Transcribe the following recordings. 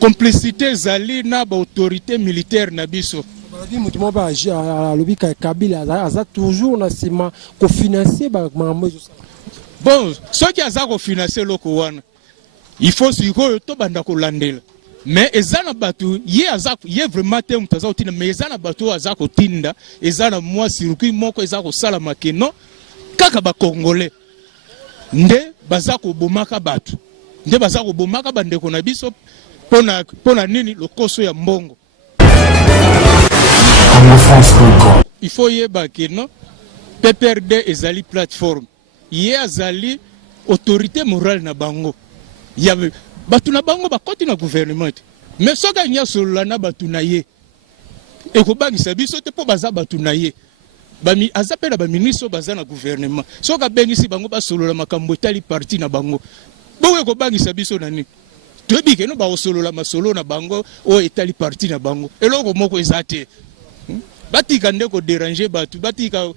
complicité zali na ba autorité militaire na biso. Baladi mutumo ba lobika Kabila aza toujours na sima ko financer ba mambo. Bon, ceux qui ont financé le Kouane, il faut suivre tout banda kolandela. Mais ezana batu ye vraiment te mutaza otina mais ezana batu azako tinda ezana moi circuit moko ezako sala makeno kaka ba congolais nde bazako bomaka batu nde bazako bomaka bandeko na biso pona nini lokoso ya mbongo. Il faut yeba keno PPRD ezali plateforme ye azali autorité morale na bango ya batu na bango bakoti na gouvernement mais soka nya solo na batu na ye ekobangisa biso te po baza batu na ye bami azapela ba ministre baza na gouvernement soka bengisi bango basolola makambo etali parti na bango bo ekobangisa biso nani tobi ke no ba osolola masolo na bango o etali parti na bango eloko moko ezate batika ndeko déranger batu batika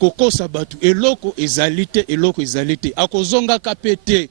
kokosa batu eloko ezalite akozonga kapete.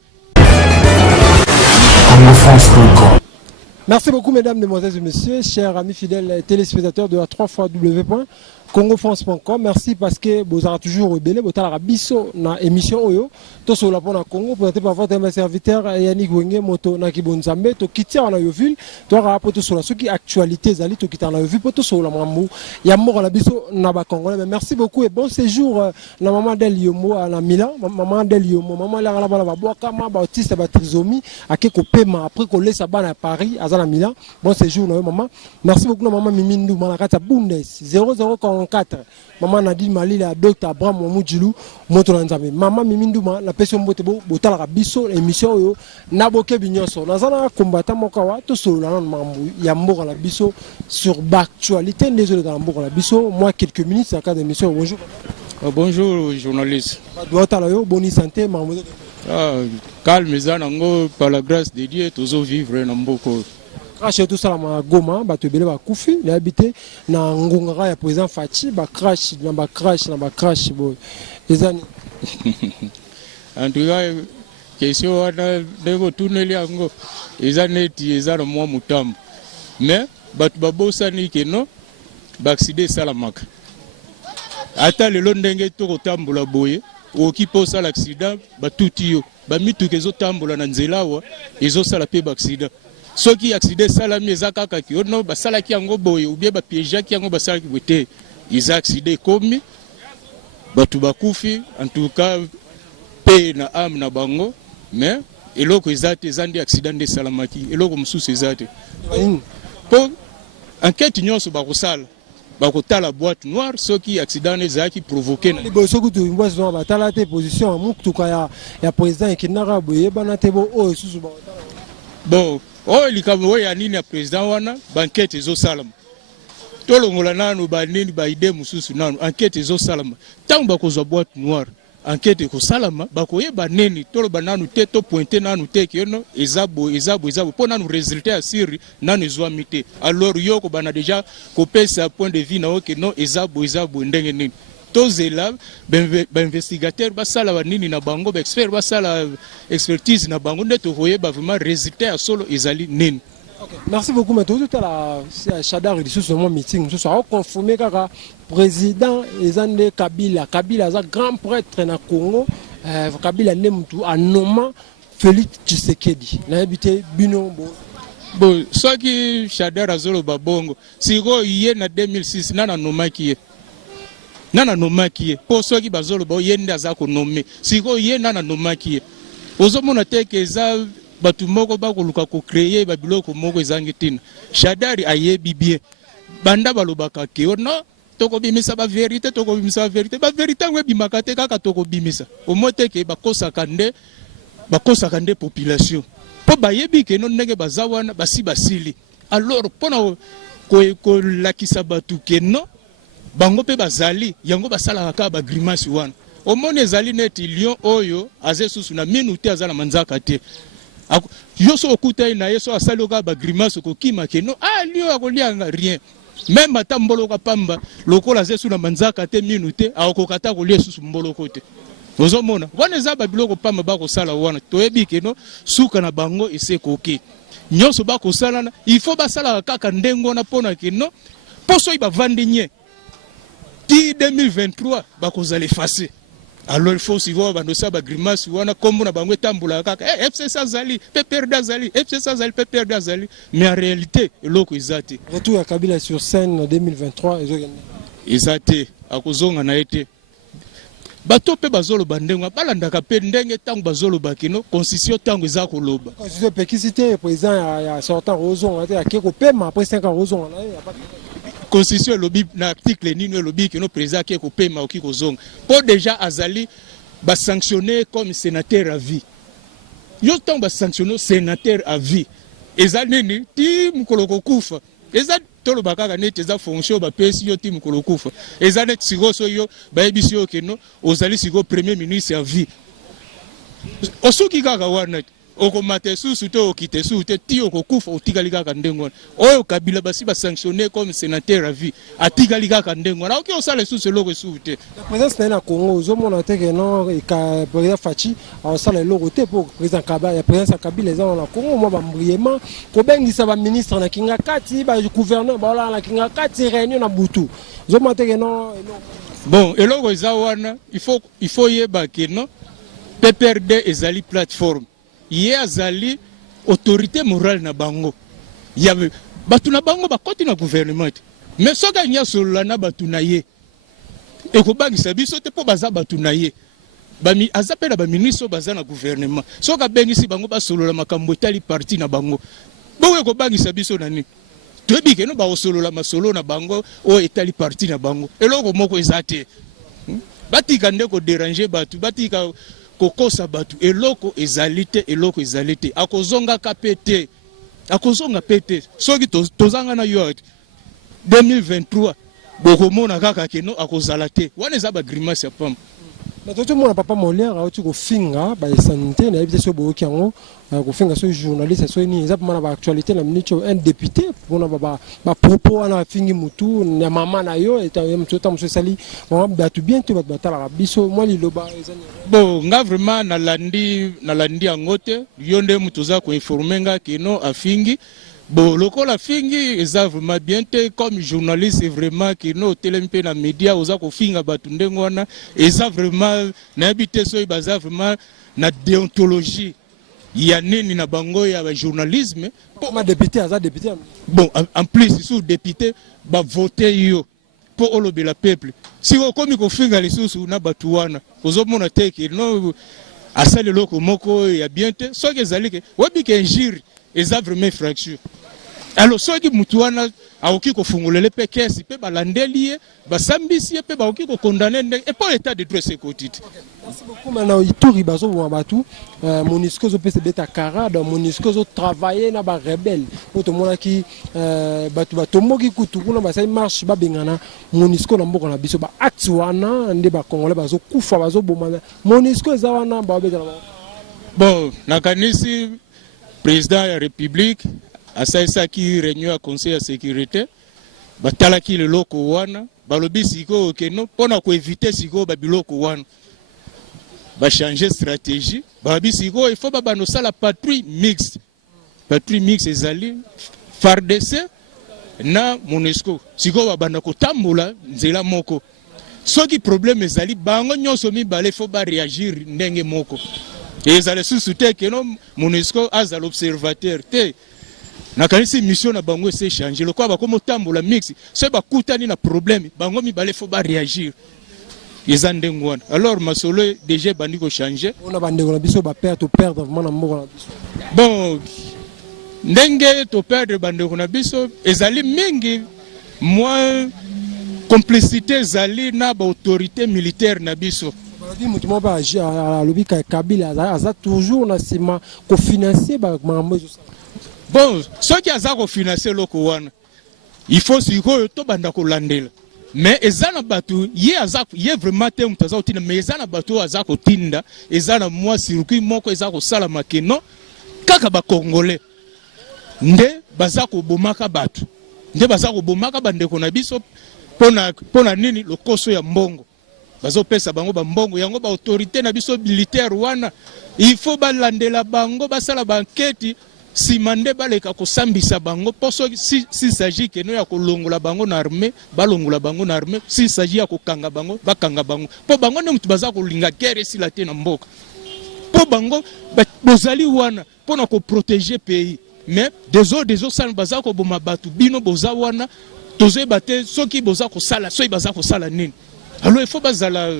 Merci beaucoup mesdames, mesdemoiselles et messieurs, chers amis fidèles téléspectateurs de la 3xw.congofrance.com. Merci parce que vous avez toujours rebellé, vous avez biso na émission oyo. To sur la pona Congo, présenté par votre serviteur Yannick Wenge Moto Nakibonzambe, to quitter en Ayoville, to rapporter sur la ce qui actualité zali to quitter en Ayoville, pour to sur la mamou, ya mort la biso na ba Congolais. Merci beaucoup et bon séjour na maman Del Yomo à la Milan, maman Del Yomo, maman la ba boaka ma ba autiste ba trisomi, à keko paiement après qu'on laisse à Paris à Milan. Bon séjour maman. Merci beaucoup maman Mimindou Malakata Bundes 0044. Maman Nadine Malila Dr Abraham Momoudjilou Moto Nzambe. Maman Mimindou la personne botebo botala biso émission yo naboke binyoso. Nazana combattant mokawa to solo na mambu ya mboko la biso sur l'actualité désolé dans mboko la biso. Moi quelques minutes à cadre d'émission. Bonjour. Bonjour journaliste. Doitala yo bonne santé maman. Calme zanango par la grâce de Dieu toujours vivre na mboko. Crash tout ça ma goma ba tebele ba kufi na habité na ngongara ya président Fachi ba crash boy ezani en tout cas question wana ndeko tuneli yango ezaneti ezana mwa mutambo mais batu babosani keno ba accident salamaka ata lelo ndenge to kotambola boye okiposa l'accident batuti yo ba mituke ezotambola na nzela wa ezosala pe ba accident. Ceux qui accident salami ezakaka ki ono basala ki yango boye ou bien ba piéger ki yango basala ki bote ils accident comme batu bakufi en tout cas pe na am na bango mais eloko ezate zandi accident de salamaki eloko mususu ezate po enquête nyonso bakosala bakotala boîte noire ceux qui accident ezaki provoquer na liboso kutu mbozo batala te position muktuka ya président kinara boye bana te bo o susu bakotala bon oh likambo ya nini ya président wana banquete ezo salama tolongola nanu ba nini ba idée mususu nanu enquête ezo salama tango bakozwa boîte noire enquête ko salama bakoyeba neni toloba nanu te to pointer nanu te kiono ezabo po nanu résultat ya siri nanu ezwa mité alors yoko bana déjà kopesa point de vue na oke non ezabo ndenge nini tozela ba investigateur basala ba nini na bango ba expert basala expertise na bango ndeto koyeba vraiment résultat ya solo ezali nini. Okay. Merci beaucoup mais tout à la Chadar et sur mon meeting ce soir confirmé kaka président ezande Kabila za grand prêtre na Congo Kabila nemtu anoma Félix Tshisekedi na habité bino bon soit qui Chadar azolo babongo siko yé na 2006 nana nomaki nana nomaki po soit qui bazolo bo yenda za ko nommer siko yé nana nomaki ozomona teke za batu moko bakoluka ko créer ba biloko moko ezangi tina Shadari ayebi bien banda balobaka ke no toko bimisa ba vérité ba vérité ngwe bimaka te kaka toko bimisa au mote ke bakosaka nde population po bayebi ke no ndenge bazawana basili alors pona ko lakisa batu ke no bango pe bazali yango basala ka ba grimace wana au mone ezali neti lion oyo azesusu na minute azala manzaka te yoso okuta na yeso asaloka ba grimace ko kima ke no lion akolianga rien même ata mboloka pamba lokola zesu na manzaka te minute akokata ko lesu mboloko te ozomona wana za ba biloko pamba ba ko sala wana toyebi ke no suka na bango esekoki nyonso bakosalana il faut basala kaka ndengo na pona kino poso iba vandinye ti 2023 bakozala effacer. Alors il faut aussi voir bandosa ba grimace wana kombo na bango tambula kaka FC Sazali PPRD Azali FC Sazali PPRD Azali, mais en réalité eloko ezate retour ya Kabila sur scène en 2023 ezate akozonga na ete bato pe bazolo bandenga balandaka pe ndenge tango bazolo bakino constitution tango eza koloba constitution pekisité président ya sortant rozonga te akeko pema après 5 ans rozonga na ya pas constitution lobi na article nini lobi que no président qui ko pema oki ko zonga pour déjà Azali ba sanctionner comme sénateur à vie. Yo tant ba sanctionner sénateur à vie. Ezali nini ti mukoloko kufa. Ezali tolo bakaka neti eza fonction ba pesi yo ti mukoloko kufa. Ezali sigo so yo ba ebisi yo keno ozali sigo premier ministre à vie. Osoki kaka wana oko matesu sute okite sute ti oko kufa otikali kaka ndengo oyo Kabila basi ba sanctionner comme sénateur à vie atikali kaka ndengo na oki osala suse loko sute la présence na Congo ozomona te que non et ka président Fachi osala loko te pour président Kabila ya président Kabila eza na Congo mo ba mbriement ko bengisa ba ministre na kinga kati ba gouverneur ba la na kinga kati réunion na butu ozomona te que non bon eloko eza wana il faut yeba que non PPRD ezali plateforme Yé azali autorité morale na bango. Yabe batu na bango bakoti na gouvernement. Mais soka nya solo na batu na ye. E ko bangisa biso te po baza batu na ye. Bami azapela ba ministre baza na gouvernement. Soka bengisi bango ba solo la makambo tali parti na bango. Bo ko bangisa biso nani. Tobi ke no ba solo la masolo na bango o etali parti na bango. Eloko moko ezate. Batika ndeko déranger batu batika kokosa batu eloko ezalite akozonga kapete akozonga pete soki tozanga na yo 2023 bokomona kaka keno akozalate wana eza ba grimace ya pamba na toto mona papa Molière auti ko finga ba santé na ebite so boki yango ko finga so journaliste so ni eza pona ba actualité na minute un député pona ba propos na fingi mutu na mama na yo eta mtota mso sali on ba tu bientôt ba batala biso moi liloba ezani bon nga vraiment na landi angote yonde mutuza ko informer nga kino afingi bon lokola fingi eza vraiment bien te comme journaliste vraiment que no telempe na média oza ko finga batu ndengo wana eza vraiment na habité so baza vraiment na déontologie ya nini na bango ya ba journalisme pour député aza député bon en plus sous député ba voter yo pour olobela peuple si ko komi ko finga lisusu na batu wana ozomona te que no asale loko moko ya bien te so ke zalike wabi ke injure eza vraiment fracture. Alors soki mutu wana aoki ko fungolele pe kesi pe balandeli basambisi pe baoki ko condamner et pas état de droit sécurité. Merci beaucoup maintenant ituri bazo batu Monisco zo pese beta kara dans Monisco zo travailler na ba rebelle pour to mona ki batu batomoki kutu kuna ba sai marche ba bengana Monisco na mboko na biso ba acte wana nde ba congolais bazo kufa bazo bomana Monisco za wana ba beta bon nakanisi président ya république asaisa ki réunion à conseil de sécurité batala ki le loko wana balobi siko keno pona ko éviter siko ba biloko wana ba changer stratégie balobi siko il faut ba no sala patrouille mixte ezali FARDC na MONUSCO siko ba banda ko tambola nzela moko soki problème ezali bango nyonso mibale faut ba réagir ndenge moko ezali susu te keno MONUSCO aza l'observateur te na kanisi mission na bango ese changer le quoi ba comme tambola mix se ba kutani na problème bango mibale faut ba réagir ezande ngwana alors masolo déjà bandi ko changer on a bandi ko na biso ba perdre vraiment na mboko na biso bon ndenge to perdre bandi ko na biso ezali mingi moins complicité zali na ba autorité militaire na biso di mutu mo ba lobi Kabila aza toujours na sima ko financer ba mambo. Bon, ceux qui ont financé le Kouane, il faut que tout le monde. Mais les gens qui ont vraiment été mais les gens qui ont tinda, les gens moi circuit moko les gens salama keno, kaka ba Congolais. Nde bazako bomaka batu. Nde bazako bomaka bande kona biso pona nini le koso ya mbongo. Bazo pesa bango ba mbongo yango ba autorité na biso militaire wana. Il faut balandela bango basala banketi si mande baleka ko sambisa bango poso si s'agit que no ya ko longola bango na armée balongola bango na armée si s'agit ya ko kanga bango bakanga bango po bango ne mutu baza ko linga guerre si la te na mboka po bango bozali wana pona ko protéger pays mais des autres sala baza ko boma batu bino boza wana toze bate soki boza ko sala soki baza ko sala nini alors il faut bazala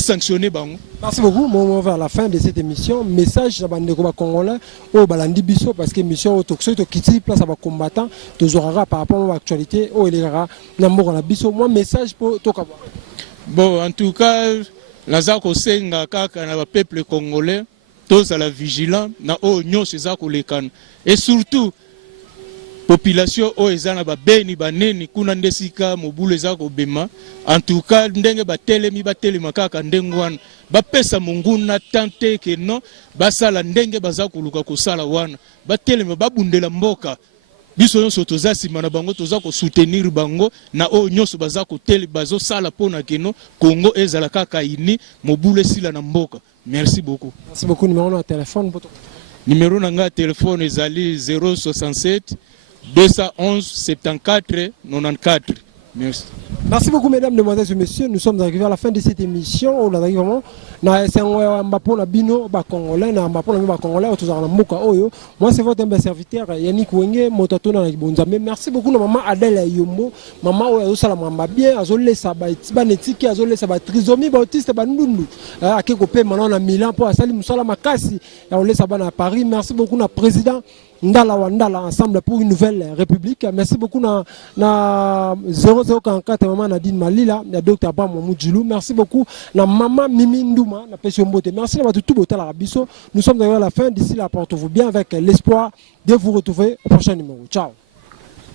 sanctionner bango. Merci beaucoup. On va vers la fin de cette émission. Message à bande congolais au balandi biso parce que mission autoxo to kiti place à combattant tozorara par rapport à l'actualité au elera nambo na biso moi message pour toka. Bon en tout cas naza ko senga kaka na peuple congolais tous à la vigilant na o nyonso za ko lekana et surtout population o ezana ba beni baneni kuna ndesika mobulu eza ko bema en tout cas ndenge batelema kaka ndengwana bapesa munguna tante ke non basala ndenge baza kuluka kosala wana batelema babundela mboka biso nyonso toza sima na bango toza ko soutenir bango na o nyonso baza ko tele bazo sala pona keno Congo ezala kaka ini mobulu esila na mboka. Merci beaucoup. Merci beaucoup. Numéro na téléphone poto. Numéro na nga téléphone ezali 067 211 74 94. Merci. Merci beaucoup mesdames, demoiselles et messieurs. Nous sommes arrivés à la fin de cette émission. On a arrivé vraiment na Mbapo na bino ba congolais na Mbapo na ba congolais autour na moka oyo. Moi c'est votre serviteur Yannick Wenge motato na Bonzambe. Merci beaucoup na maman Adèle Yombo. Maman oyo sala mamba bien azolesa ba netiki azolesa ba trisomie ba autiste ba ndundu. Akeko pe maintenant na Milan pour asali musala makasi ya olesa ba na Paris. Merci beaucoup na président Ndala Wandala ensemble pour une nouvelle république. Merci beaucoup na 0044 maman Nadine Malila, na docteur Bam Moudjilou. Merci beaucoup na maman Mimi Ndouma na Pession Mbote. Merci à tout botal à Bisso. Nous sommes arrivés à la fin. D'ici là, portez-vous bien avec l'espoir de vous retrouver au prochain numéro. Ciao.